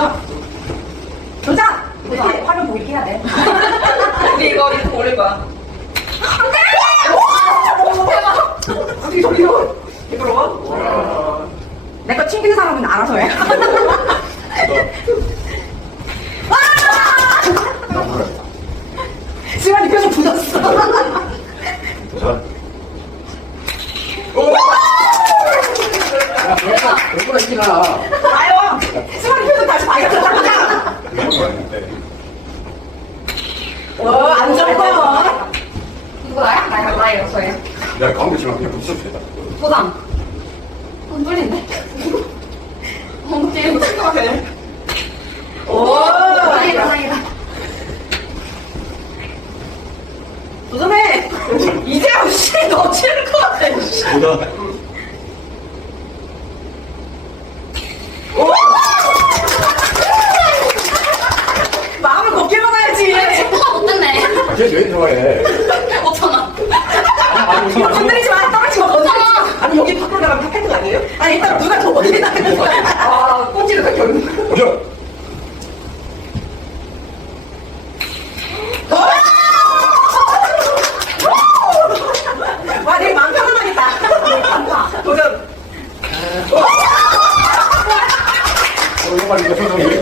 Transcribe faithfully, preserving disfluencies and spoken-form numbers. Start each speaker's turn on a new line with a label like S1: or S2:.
S1: 도전! 도전! 도전! 화면 보이게 해야 돼.
S2: 우리 이거 이렇게 올릴 거야.
S1: 안 돼! 오! 대박! 어떻게 저리요? 부끄러워? 내 거 튕기는 사람은 알아서 해.
S3: 나 몰라.
S1: 지만이 표정 굳었어.
S3: 도전. 야, 몇 번 했기나.
S1: 아유! 지만이 표정 다시 봐야겠다. 어, 안 좋고.
S2: 누구 나야? 나야, 나예요, 저예요.
S3: 야, 가운데 지금 그냥 붙여도 되다.
S2: 도장. 안 뚫린데? 엉덩이 미칠 것 같아.
S1: 오!
S2: 다행이다, 다행이다.
S1: 도전해! 이제야, 씨, 너 치를 것 같아, 씨.
S3: 도전.
S1: 마음을 곱게 먹어야지.
S2: 뭐가 못됐네.
S3: 아, 쟤왜 들어가해?
S2: 오천 원.
S1: 이거 건드리지 마, 떨어지 마, 건드리지 마. 아니, 여기 밖으로 나가면 다 패는 거 아니에요? 아니, 일단 누가 더 멀리 나가는 거야. 아, 꽁지를 다 결국.
S3: 도전.
S1: 와, 내일 마음 편안하겠다. 도전.
S3: 어, 이거 말이야, 표정이.